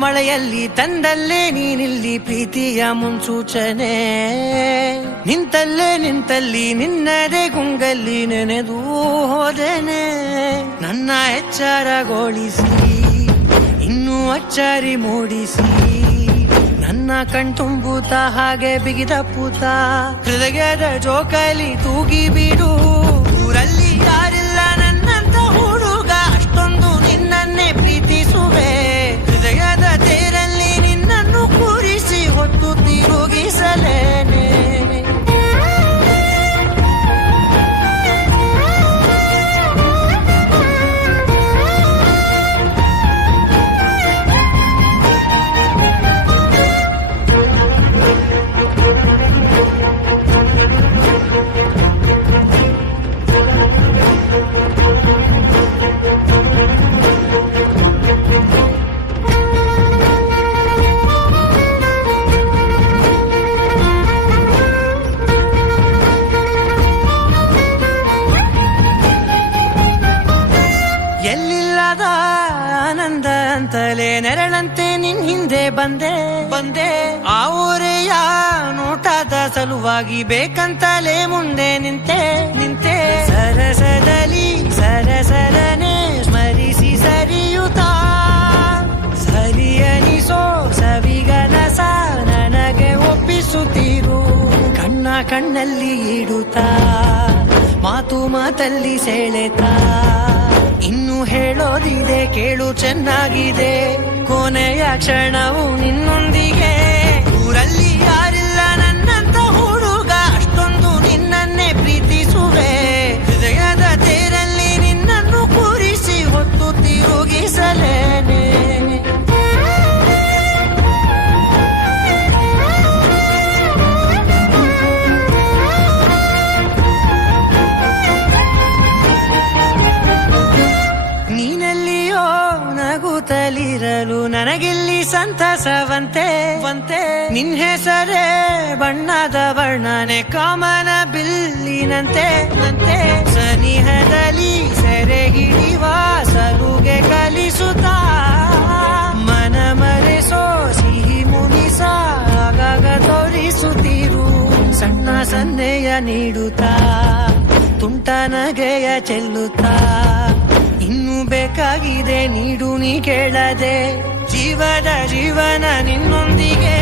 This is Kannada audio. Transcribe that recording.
ಮಳೆಯಲ್ಲಿ ತಂದಲ್ಲೇ ನೀನಿಲ್ಲಿ ಪ್ರೀತಿಯ ಮುನ್ಸೂಚನೆ, ನಿಂತಲ್ಲಿ ನಿನ್ನದೇ ಗುಂಗಲ್ಲಿ ನೆನೆದು ಹೋದೆನೆ. ನನ್ನ ಎಚ್ಚರಗೊಳಿಸಿ ಇನ್ನೂ ಅಚ್ಚರಿ ಮೂಡಿಸಿ, ನನ್ನ ಕಣ್ತುಂಬುತ್ತ ಹಾಗೆ ಬಿಗಿದ ಪೂತ ಹೃದಯದ ಜೋಕಾಲಿ ತೂಗಿ ಬಿಡು. ಊರಲ್ಲಿ ಯಾರಿಲ್ಲ ನನ್ನಂತ ಹುಡುಗ, ಅಷ್ಟೊಂದು ನಿನ್ನನ್ನೇ ಪ್ರೀತಿಸುವೆ. ಹೃದಯದ ತೇರಲ್ಲಿ ನಿನ್ನನ್ನು ಕೂರಿಸಿ ಹೊತ್ತು ತಿರುಗಿಸಲೇನೆ. ಎಲ್ಲಿಲ್ಲದ ಆನಂದ ಅಂತಲೇ ನೆರಳಂತೆ ನಿನ್ ಹಿಂದೆ ಬಂದೆ. ಆ ಊರೆಯ ನೋಟದ ಸಲುವಾಗಿ ಬೇಕಂತಲೇ ಮುಂದೆ ನಿಂತೆ. ಸರಸರನೆ ಸ್ಮರಿಸಿ ಸರಿಯುತ್ತಾ, ಸರಿಯನಿಸೋ ಸವಿಗನಸ ನನಗೆ ಒಪ್ಪಿಸುತ್ತೀರು. ಕಣ್ಣಲ್ಲಿ ಇಡುತ್ತಾ, ಮಾತಲ್ಲಿ ಸೆಳೆತಾ, ಇನ್ನು ಹೇಳೋದಿದೆ ಕೇಳು ಚೆನ್ನಾಗಿದೆ. ಕೊನೆಯ ಕ್ಷಣವು ನಿನ್ನೊಂದಿಗೆ. ಊರಲ್ಲಿ ಯಾರಿಲ್ಲ ನನ್ನಂತ ಹುಡುಗ, ಅಷ್ಟೊಂದು ನಿನ್ನನ್ನೇ ಪ್ರೀತಿಸುವೆ. ಹೃದಯದ ತೇರಲ್ಲಿ ನಿನ್ನನ್ನು ಕೂರಿಸಿ ಹೊತ್ತು ತಿರುಗಿಸಲೇನೆ. ನೀನೆಲ್ಲಿಯೋ ನಗುತ್ತಲಿರಲು ನನಗಿಲ್ಲಿ ಸಂತಸವಂತೆ. ನಿನ್ ಹೆಸರೇ ಬಣ್ಣದ ವರ್ಣನೆ ಕಾಮನ ಬಿಲ್ಲಿನಂತೆ. ಸನಿಹದಲ್ಲಿ ಸೆರೆ ಹಿಡಿಯುವ ಸಲುಗೆ ಕಲಿಸುತ್ತಾ, ಮನ ಮರೆಸೋ ಸಿಹಿ ಮುನಿಸ ಆಗಾಗ ತೋರಿಸುತ್ತೀರು. ಸಣ್ಣ ಸನ್ನೆಯ ನೀಡುತ್ತಾ, ತುಂಟ ನಗೆಯ ಚೆಲ್ಲುತ್ತಾ, ಇನ್ನು ಬೇಕಾಗಿದೆ ನೀಡು ನೀ ಕೇಳದೆ. ಜೀವನ ನಿನ್ನೊಂದಿಗೆ.